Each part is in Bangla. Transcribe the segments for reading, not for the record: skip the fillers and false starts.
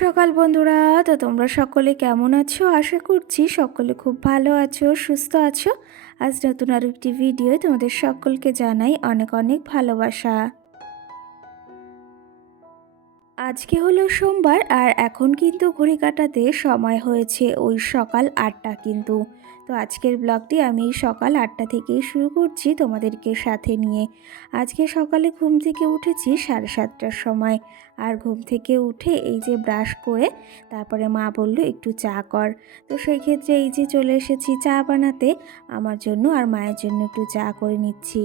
সকাল বন্ধুরা। তো তোমরা সকলে কেমন আছো? আশা করছি সকলে খুব ভালো আছো, সুস্থ আছো। আজ নতুন আর একটি ভিডিও তোমাদের সকলকে জানাই অনেক অনেক ভালোবাসা। আজকে হলো সোমবার আর এখন কিন্তু ঘড়ি কাটাতে সময় হয়েছে ওই সকাল ৮টা কিন্তু। তো আজকের ব্লগটি আমি সকাল ৮টা থেকেই শুরু করছি তোমাদেরকে সাথে নিয়ে। আজকে সকালে ঘুম থেকে উঠেছি 7:30টার সময়। আর ঘুম থেকে উঠে এই যে ব্রাশ করে তারপরে মা বলল একটু চা কর। তো সেই ক্ষেত্রে এই যে চলে এসেছি চা বানাতে, আমার জন্য আর মায়ের জন্য একটু চা করে নিচ্ছি।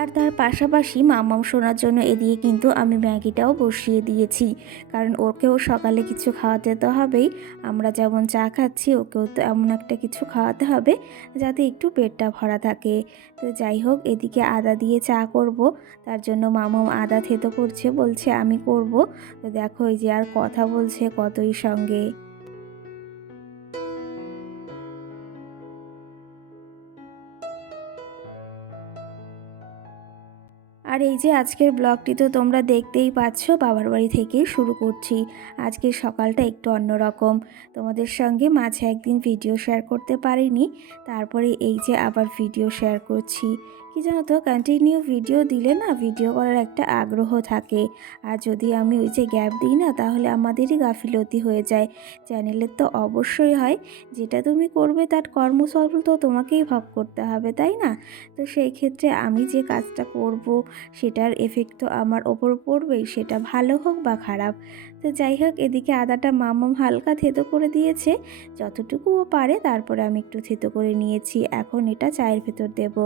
আর তার পাশাপাশি মাম্মাম শোনার জন্য এদিকে কিন্তু আমি ম্যাগিটাও বসিয়ে দিয়েছি, কারণ ওকেও সকালে কিছু খাওয়াতে তো হবেই। আমরা যেমন চা খাচ্ছি ওকেও তো এমন একটা কিছু খাওয়াতে হবে যাতে একটু পেটটা ভরা থাকে। তো যাই হোক, এদিকে আদা দিয়ে চা করব, তার জন্য মাম্মাম আদা থেতো করছে, বলছে আমি করব। তো দেখো এই যে আর কথা বলছে কতই সঙ্গে। আর এই যে আজকের ব্লগটি তো তোমরা দেখতেই পাচ্ছ, বাবার বাড়ি থেকেই শুরু করছি। আজকের সকালটা একটু অন্যরকম। তোমাদের সঙ্গে মাঝে একদিন ভিডিও শেয়ার করতে পারিনি, তারপরে এই যে আবার ভিডিও শেয়ার করছি। কি জানো তো, কন্টিনিউ ভিডিও দিলে না ভিডিও করার একটা আগ্রহ থাকে। আর যদি আমি ওই যে গ্যাপ দিই না, তাহলে আমাদেরই গাফিলতি হয়ে যায়। চ্যানেলের তো অবশ্যই হয়, যেটা তুমি করবে তার কর্মফল তো তোমাকেই ভোগ করতে হবে, তাই না? তো সেই ক্ষেত্রে আমি যে কাজটা করব সেটার এফেক্ট তো আমার ওপর পড়বেই, সেটা ভালো হোক বা খারাপ। তো যাই হোক, এদিকে আদাটা মাম্মাম হালকা থেতো করে দিয়েছে, যতটুকু ও পারে, তারপরে আমি একটু থেতো করে নিয়েছি। এখন এটা চায়ের ভেতর দেব।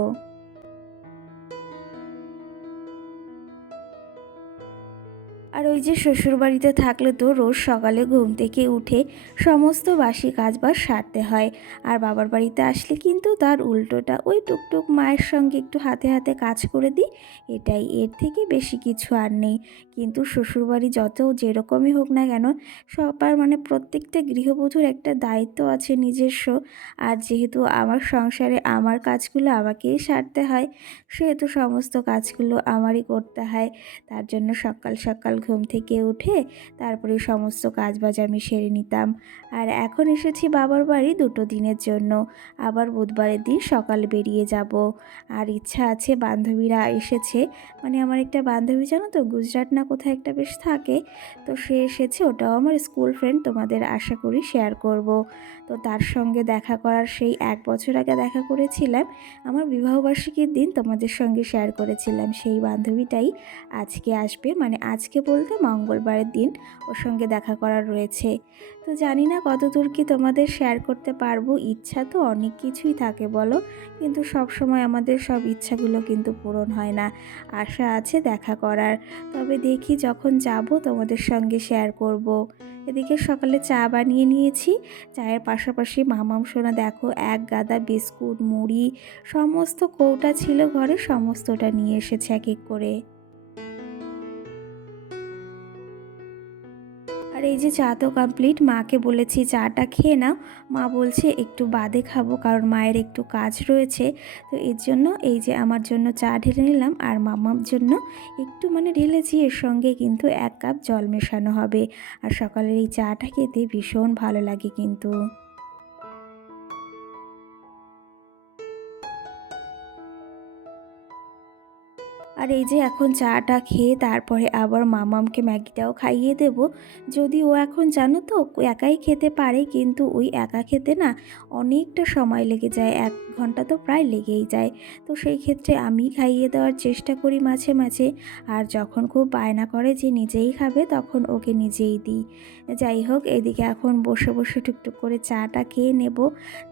আর ওই যে শ্বশুরবাড়িতে থাকলে তো রোজ সকালে ঘুম থেকে উঠে সমস্ত বাসি কাজবাজ সারতে হয়। আর বাবার বাড়িতে আসলে কিন্তু তার উল্টোটা, ওই টুকটুক মায়ের সঙ্গে একটু হাতে হাতে কাজ করে দিই, এটাই, এর থেকে বেশি কিছু আর নেই। কিন্তু শ্বশুরবাড়ি যত যেরকমই হোক না কেন, সবার মানে প্রত্যেকটা গৃহবধূর একটা দায়িত্ব আছে নিজস্ব। আর যেহেতু আমার সংসারে আমার কাজগুলো আমাকেই সারতে হয়, সেহেতু সমস্ত কাজগুলো আমারই করতে হয়। তার জন্য সকাল সকাল ঘুম থেকে উঠে তারপরে সমস্ত কাজবাজ আমি সেরে নিতাম। আর এখন এসেছি বাবার বাড়ি 2 দিনের জন্য, আবার বুধবারের দিন সকালে বেরিয়ে যাব। আর ইচ্ছা আছে, বান্ধবীরা এসেছে, মানে আমার একটা বান্ধবী জানো তো গুজরাট না কোথায় একটা বেশ থাকে, তো সে এসেছে, ওটাও আমার স্কুল ফ্রেন্ড, তোমাদের আশা করি শেয়ার করব। তো তার সঙ্গে দেখা করার সেই 1 বছর আগে দেখা করেছিলাম, আমার বিবাহবার্ষিকীর দিন তোমাদের সঙ্গে শেয়ার করেছিলাম, সেই বান্ধবীটাই আজকে আসবে, মানে আজকে বলতে মঙ্গলবারের দিন ওর সঙ্গে দেখা করার রয়েছে। তো জানি না কতদূর কি তোমাদের শেয়ার করতে পারবো, ইচ্ছা তো অনেক কিছুই থাকে বলো, কিন্তু সব সময় আমাদের সব ইচ্ছাগুলো কিন্তু পূরণ হয় না। আশা আছে দেখা করার, তবে দেখি যখন যাব তোমাদের সঙ্গে শেয়ার করব। এদিকে সকালে চা বানিয়ে নিয়েছি, চায়ের পাশাপাশি মামাম সোনা দেখো এক গাদা বিস্কুট, মুড়ি, সমস্ত কৌটা ছিল ঘরে, সমস্তটা নিয়ে এসেছে এক এক করে। আর এই যে চা তো কমপ্লিট, মাকে বলেছি চাটা খেয়ে নাও। মা বলছে একটু বাদে খাবো, কারণ মায়ের একটু কাজ রয়েছে। তো এর জন্য এই যে আমার জন্য চা ঢেলে নিলাম, আর মামার জন্য একটু মানে ঢেলেছি, এর সঙ্গে কিন্তু 1 কাপ জল মেশানো হবে। আর সকালের এই চাটা খেতে ভীষণ ভালো লাগে কিন্তু। আর এই যে এখন চাটা খেয়ে তারপরে আবার মামামকে ম্যাগিটাও খাইয়ে দেব। যদি ও এখন জানো তো একাই খেতে পারে, কিন্তু ওই একা খেতে না অনেকটা সময় লেগে যায়, 1 ঘন্টা তো প্রায় লেগেই যায়। তো সেই ক্ষেত্রে আমি খাইয়ে দেওয়ার চেষ্টা করি মাঝে মাঝে। আর যখন খুব বায়না করে যে নিজেই খাবে, তখন ওকে নিজেই দিই। যাই হোক, এদিকে এখন বসে বসে টুকটুক করে চাটা খেয়ে নেব।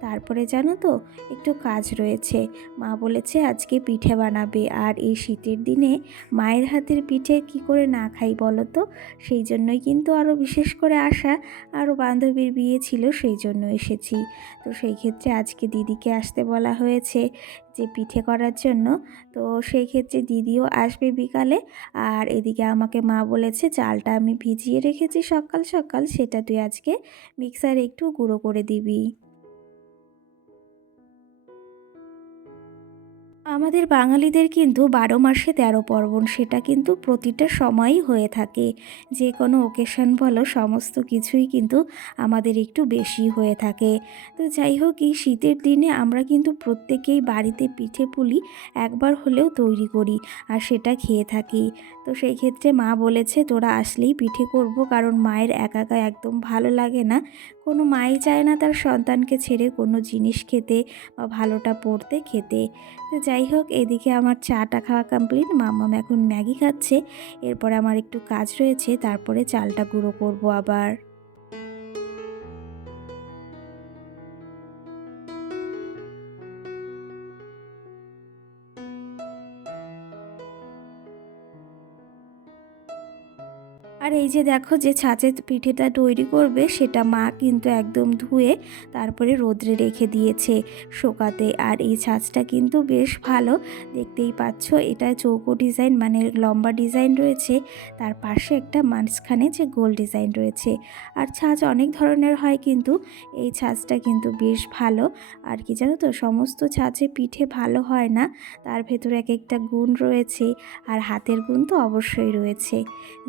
তারপরে জানো তো একটু কাজ রয়েছে। মা বলেছে আজকে পিঠে বানাবে, আর এই শীতের দিনে মায়ের হাতের পিঠে কি করে না খাই বলো তো। সেই জন্যই কিন্তু আরও বিশেষ করে আসা, আরও বান্ধবীর বিয়ে ছিল সেই জন্য এসেছি। তো সেই ক্ষেত্রে আজকে দিদিকে আসতে বলা হয়েছে যে পিঠে করার জন্য। তো সেই ক্ষেত্রে দিদিও আসবে বিকালে। আর এদিকে আমাকে মা বলেছে চালটা আমি ভিজিয়ে রেখেছি সকাল সকাল, সেটা তুই আজকে মিক্সারে একটু গুঁড়ো করে দিবি। আমাদের বাঙালিদের কিন্তু ১২ মাসে ১৩ পার্বণ, সেটা কিন্তু প্রতিটা সময়ই হয়ে থাকে। যে কোনো ওকেশন বলো, সমস্ত কিছুই কিন্তু আমাদের একটু বেশি হয়ে থাকে। তো যাই হোক, এই শীতের দিনে আমরা কিন্তু প্রত্যেকেই বাড়িতে পিঠে পুলি একবার হলেও তৈরি করি আর সেটা খেয়ে থাকি। তো সেই ক্ষেত্রে মা বলেছে তোরা আসলেই পিঠে করব, কারণ মায়ের একা একা একদম ভালো লাগে না। কোনো মাই চায় না তার সন্তানকে ছেড়ে কোনো জিনিস খেতে বা ভালোটা পড়তে খেতে। তো যাই হোক, এদিকে আমার চাটা খাওয়া কমপ্লিট, মাম্মাম এখন ম্যাগি খাচ্ছে। এরপরে আমার একটু কাজ রয়েছে, তারপরে চালটা গুঁড়ো করব আবার। আর এই যে দেখো, যে ছাঁচের পিঠেটা তৈরি করবে সেটা মা কিন্তু একদম ধুয়ে তারপরে রোদ্রে রেখে দিয়েছে শোকাতে। আর এই ছাঁচটা কিন্তু বেশ ভালো, দেখতেই পাচ্ছ। এটা চৌকো ডিজাইন, মানে লম্বা ডিজাইন রয়েছে, তার পাশে একটা মাঝখানে যে গোল ডিজাইন রয়েছে। আর ছাঁচ অনেক ধরনের হয়, কিন্তু এই ছাঁচটা কিন্তু বেশ ভালো। আর কি জানো তো, সমস্ত ছাঁচে পিঠে ভালো হয় না, তার ভেতরে এক একটা গুণ রয়েছে, আর হাতের গুণ তো অবশ্যই রয়েছে।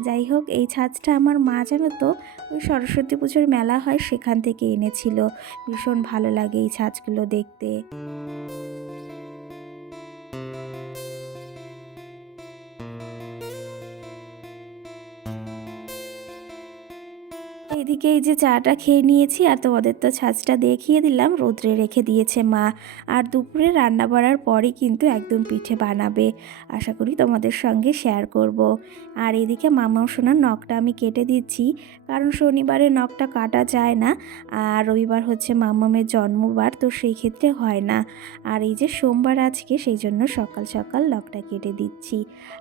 যাই হোক, এই ছাঁচটা আমার মা জানো তো, ওই সরস্বতী পুজোর মেলা হয় সেখান থেকে এনেছিল। ভীষণ ভালো লাগে এই ছাঁচগুলো দেখতে। এদিকে এই যে চাটা খেয়ে নিয়েছি, আর তোমাদের তো ছাঁচটা দেখিয়ে দিলাম, রোদ্রে রেখে দিয়েছে মা। আর দুপুরে রান্না বাড়ার পরই কিন্তু একদম পিঠে বানাবে, আশা করি তোমাদের সঙ্গে শেয়ার করব। আর এদিকে মামাও সোনার নখটা আমি কেটে দিচ্ছি, কারণ শনিবারে নখটা কাটা যায় না, আর রবিবার হচ্ছে মামামের জন্মবার, তো সেই ক্ষেত্রে হয় না। আর এই যে সোমবার আজকে, সেই জন্য সকাল সকাল নখটা কেটে দিচ্ছি।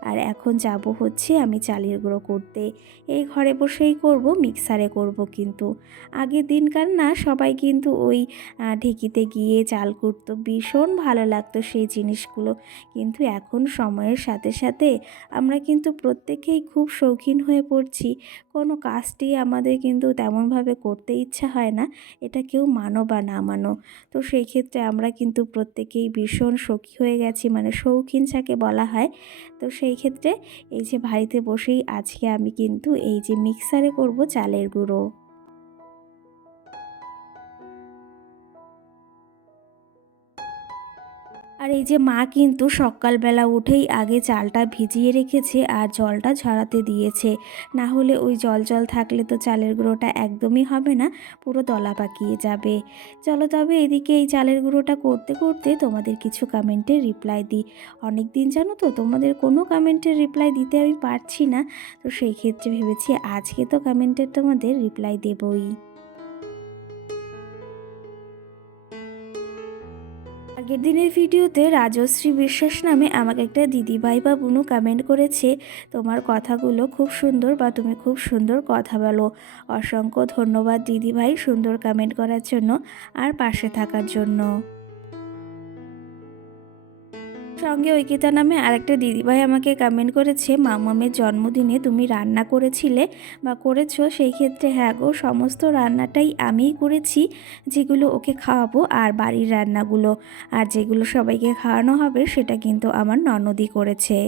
আর এখন যাব হচ্ছে আমি চালের গুঁড়ো করতে। এই ঘরে বসেই করব, মিক্সারে করব কিন্তু। আগের দিনকার না, সবাই কিন্তু ওই ঢেঁকিতে গিয়ে চাল কুটতো, ভীষণ ভালো লাগতো সেই জিনিসগুলো। কিন্তু এখন সময়ের সাথে সাথে আমরা কিন্তু প্রত্যেকেই খুব শৌখিন হয়ে পড়ছি। কোনো কাজটি আমাদের কিন্তু তেমনভাবে করতে ইচ্ছা হয় না, এটা কেউ মানো বা না মানো। তো সেই ক্ষেত্রে আমরা কিন্তু প্রত্যেকেই ভীষণ সখী হয়ে গেছি, মানে শৌখিন যাকে বলা হয়। তো সেই ক্ষেত্রে এই যে বাড়িতে বসেই আজকে আমি কিন্তু এই যে মিক্সারে করব চালের গুঁড়ো। আর এই যে মা কিন্তু সকালবেলা উঠেই আগে চালটা ভিজিয়ে রেখেছে আর জলটা ঝরাতে দিয়েছে, না হলে ওই জল জল থাকলে তো চালের গুঁড়োটা একদমই হবে না, পুরো দলা পাকিয়ে যাবে। চলো তবে এদিকে এই চালের গুঁড়োটা করতে করতে তোমাদের কিছু কমেন্টের রিপ্লাই দিই। অনেক দিন জানো তো তোমাদের কোনো কমেন্টের রিপ্লাই দিতে আমি পারছি না, তো সেই ক্ষেত্রে ভেবেছি আজকে তো কমেন্টের তোমাদের রিপ্লাই দেবই। আগের দিনের ভিডিওতে রাজশ্রী বিশ্বাস নামে আমাকে একটা দিদিভাই বা বোনু কমেন্ট করেছে, তোমার কথাগুলো খুব সুন্দর, বা তুমি খুব সুন্দর কথা বলো। অসংখ্য ধন্যবাদ দিদিভাই, সুন্দর কমেন্ট করার জন্য আর পাশে থাকার জন্য। সঙ্গে ঐকিতা নামে আরেকটা দিদিভাই আমাকে কমেন্ট করেছে, মামামের জন্মদিনে তুমি রান্না করেছিলে বা করেছো, সেই ক্ষেত্রে হ্যাঁ গো, সমস্ত রান্নাটাই আমিই করেছি, যেগুলো ওকে খাওয়াবো আর বাড়ির রান্নাগুলো, আর যেগুলো সবাইকে খাওয়ানো হবে সেটা কিন্তু আমার ননদই করেছে।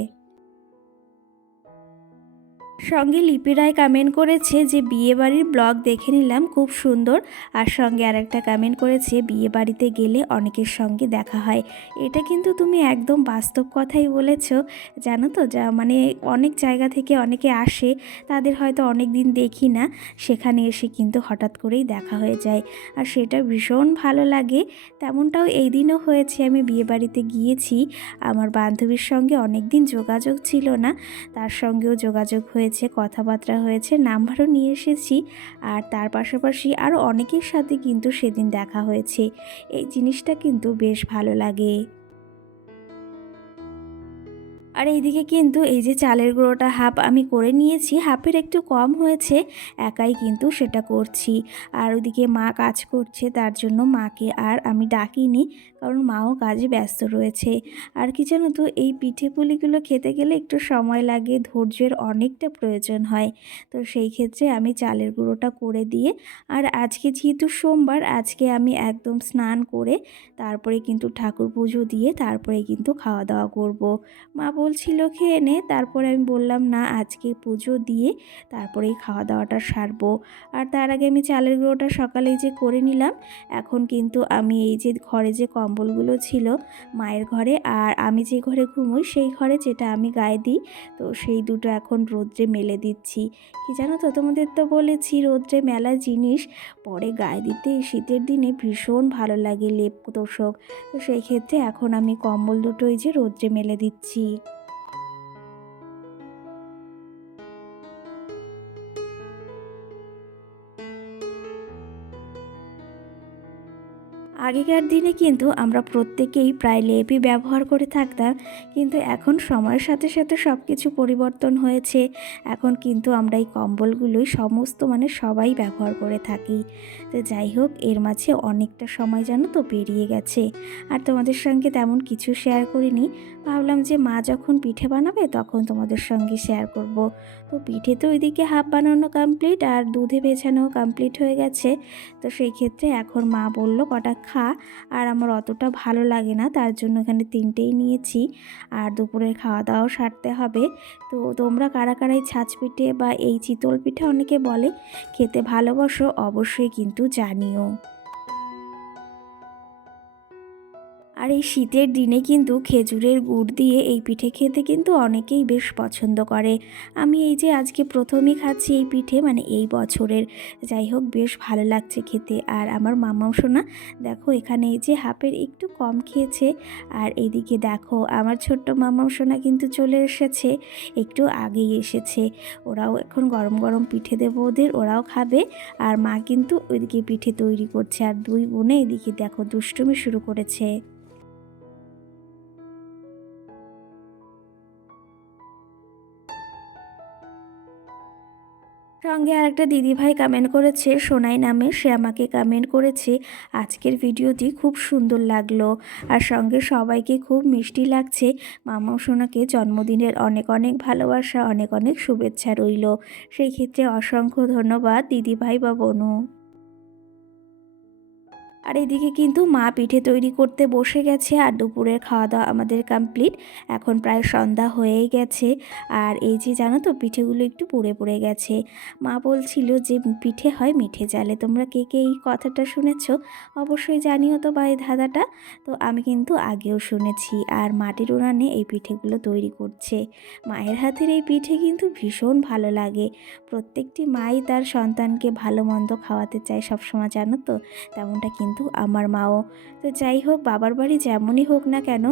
সঙ্গে লিপি রায় কমেন্ট করেছে যে বিয়েবাড়ির ব্লগ দেখে নিলাম, খুব সুন্দর। আর সঙ্গে আরেকটা কমেন্ট করেছে, বিয়ে বাড়িতে গেলে অনেকের সঙ্গে দেখা হয়। এটা কিন্তু তুমি একদম বাস্তব কথাই বলেছো। জানো তো, যা মানে অনেক জায়গা থেকে অনেকে আসে, তাদের হয়তো অনেক দিন দেখি না, সেখানে এসে কিন্তু হঠাৎ করেই দেখা হয়ে যায়, আর সেটা ভীষণ ভালো লাগে। তেমনটাও এই দিনও হয়েছে, আমি বিয়ে বাড়িতে গিয়েছি, আমার বান্ধবীর সঙ্গে অনেক দিন যোগাযোগ ছিল না, তার সঙ্গেও যোগাযোগ হয়েছে, কথাবার্তা হয়েছে, নাম্বারও নিয়ে এসেছি। আর তার পাশাপাশি আরও অনেকের সাথে কিন্তু সেদিন দেখা হয়েছে। এই জিনিসটা কিন্তু বেশ ভালো লাগে। আর এইদিকে কিন্তু এই যে চালের গুঁড়োটা হাফ আমি করে নিয়েছি, হাফের একটু কম হয়েছে, একাই কিন্তু সেটা করছি। আর ওদিকে মা কাজ করছে, তার জন্য মাকে আর আমি ডাকিনি, কারণ মাও কাজে ব্যস্ত রয়েছে। আর কি জানো তো, এই পিঠে পুলিগুলো খেতে গেলে একটু সময় লাগে, ধৈর্যের অনেকটা প্রয়োজন হয়। তো সেই ক্ষেত্রে আমি চালের গুঁড়োটা করে দিয়ে, আর আজকে যেহেতু সোমবার, আজকে আমি একদম স্নান করে তারপরে কিন্তু ঠাকুর পুজো দিয়ে তারপরে কিন্তু খাওয়া দাওয়া করব। মা বলছিল খেয়ে নে, তারপরে আমি বললাম না, আজকে পুজো দিয়ে তারপরেই খাওয়া দাওয়াটা সারবো। আর তার আগে আমি চালের গুঁড়োটা সকালেই যে করে নিলাম। এখন কিন্তু আমি এই যে ঘরে যে কম্বলগুলো ছিল মায়ের ঘরে, আর আমি যে ঘরে ঘুমোই সেই ঘরে, যেটা আমি গায়ে দিই, তো সেই দুটো এখন রোদ্রে মেলে দিচ্ছি। কি জানো তো, তোমাদের তো বলেছি রোদ্রে মেলা জিনিস পরে গায়ে দিতে এই শীতের দিনে ভীষণ ভালো লাগে, লেপ তোষক। তো সেই ক্ষেত্রে এখন আমি কম্বল দুটো এই যে রোদ্রে মেলে দিচ্ছি। আগেকার দিনে কিন্তু আমরা প্রত্যেকেই প্রায় লেপই ব্যবহার করে থাকতাম, কিন্তু এখন সময়ের সাথে সাথে সব কিছু পরিবর্তন হয়েছে। এখন কিন্তু আমরা এই কম্বলগুলোই সমস্ত সবাই ব্যবহার করে থাকি। তো যাই হোক, এর মাঝে অনেকটা সময় জানো তো পেরিয়ে গেছে, আর তোমাদের সঙ্গে তেমন কিছু শেয়ার করিনি। ভাবলাম যে মা যখন পিঠে বানাবে তখন তোমাদের সঙ্গে শেয়ার করব। তো পিঠে তো ওইদিকে হাফ বানানো কমপ্লিট, আর দুধে ভেজানো কমপ্লিট হয়ে গেছে। তো সেই ক্ষেত্রে এখন মা বলল কটা খা, আর আমার অতটা ভালো লাগে না, তার জন্য এখানে তিনটেই নিয়েছি। আর দুপুরের খাওয়া দাওয়াও সারতে হবে। তো তোমরা কারা কারা এই ছাঁচ পিঠে বা এই চিতল পিঠে অনেকে বলে খেতে ভালোবাসো, অবশ্যই কিন্তু জানিও। আর এই শীতের দিনে কিন্তু খেজুরের গুড় দিয়ে এই পিঠে খেতে কিন্তু অনেকেই বেশ পছন্দ করে। আমি এই যে আজকে প্রথমই খাচ্ছি এই পিঠে, এই বছরের। যাই হোক, বেশ ভালো লাগছে খেতে। আর আমার মামাও শোনা দেখো এখানে এই যে হাফের একটু কম খেয়েছে। আর এইদিকে দেখো আমার ছোট্ট মামাও শোনা কিন্তু চলে এসেছে, একটু আগেই এসেছে। ওরাও এখন গরম গরম পিঠে দেবো ওদের, ওরাও খাবে। আর মা কিন্তু ওইদিকে পিঠে তৈরি করছে, আর দুই বোনে এদিকে দেখো দুষ্টুমি শুরু করেছে। সঙ্গে আরেকটা দিদিভাই কমেন্ট করেছে, সোনাই নামে, সে আমাকে কমেন্ট করেছে আজকের ভিডিওটি খুব সুন্দর লাগলো। আর সঙ্গে সবাইকে খুব মিষ্টি লাগছে, মামাও সোনাকে জন্মদিনের অনেক অনেক ভালোবাসা, অনেক অনেক শুভেচ্ছা রইল। সেই ক্ষেত্রে অসংখ্য ধন্যবাদ দিদিভাই বা বোনু। আর এদিকে কিন্তু মা পিঠে তৈরি করতে বসে গেছে, আর দুপুরের খাওয়া দাওয়া আমাদের কমপ্লিট। এখন প্রায় সন্ধ্যা হয়েই গেছে। আর এই যে জানো তো, পিঠেগুলো একটু পুড়ে পুড়ে গেছে। মা বলছিল যে পিঠে হয় মিঠে চালে। তোমরা কে কে এই কথাটা শুনেছো অবশ্যই জানিও তো, বা এই ধাঁধাটা। তো আমি কিন্তু আগেও শুনেছি। আর মাটির উনানে এই পিঠেগুলো তৈরি করছে। মায়ের হাতের এই পিঠে কিন্তু ভীষণ ভালো লাগে। প্রত্যেকটি মাই তার সন্তানকে ভালো মন্দ খাওয়াতে চায় সবসময়, জানো তো, তেমনটা কিন্তু আমার মাও। তো যাই হোক, বাবার বাড়ি যেমনই হোক না কেন,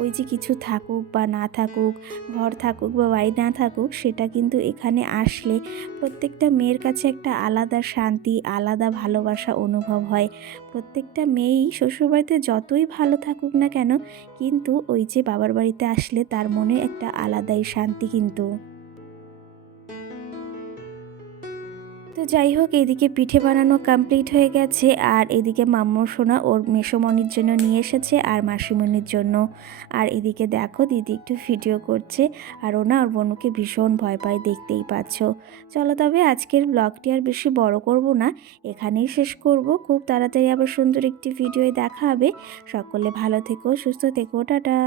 ওই যে কিছু থাকুক বা না থাকুক, ঘর থাকুক বা বাড়ি না থাকুক, সেটা কিন্তু এখানে আসলে প্রত্যেকটা মেয়ের কাছে একটা আলাদা শান্তি, আলাদা ভালোবাসা অনুভব হয়। প্রত্যেকটা মেয়েই শ্বশুরবাড়িতে যতই ভালো থাকুক না কেন, কিন্তু ওই যে বাবার বাড়িতে আসলে তার মনে একটা আলাদাই শান্তি কিন্তু। তো যাই হোক, এদিকে পিঠে বানানো কমপ্লিট হয়ে গেছে। আর এদিকে মাম্মু সোনা ওর মেসোমণির জন্য নিয়ে এসেছে, আর মাসিমণির জন্য। আর এদিকে দেখো দিদি একটু ভিডিও করছে, আর ওনা ওর বোনকে ভীষণ ভয় পায়, দেখতেই পাচ্ছ। চলো তবে আজকের ব্লগটি আর বেশি বড় করব না, এখানেই শেষ করব। খুব তাড়াতাড়ি আবার সুন্দর একটি ভিডিও দেখা হবে। সকলে ভালো থেকো, সুস্থ থেকো, টাটা।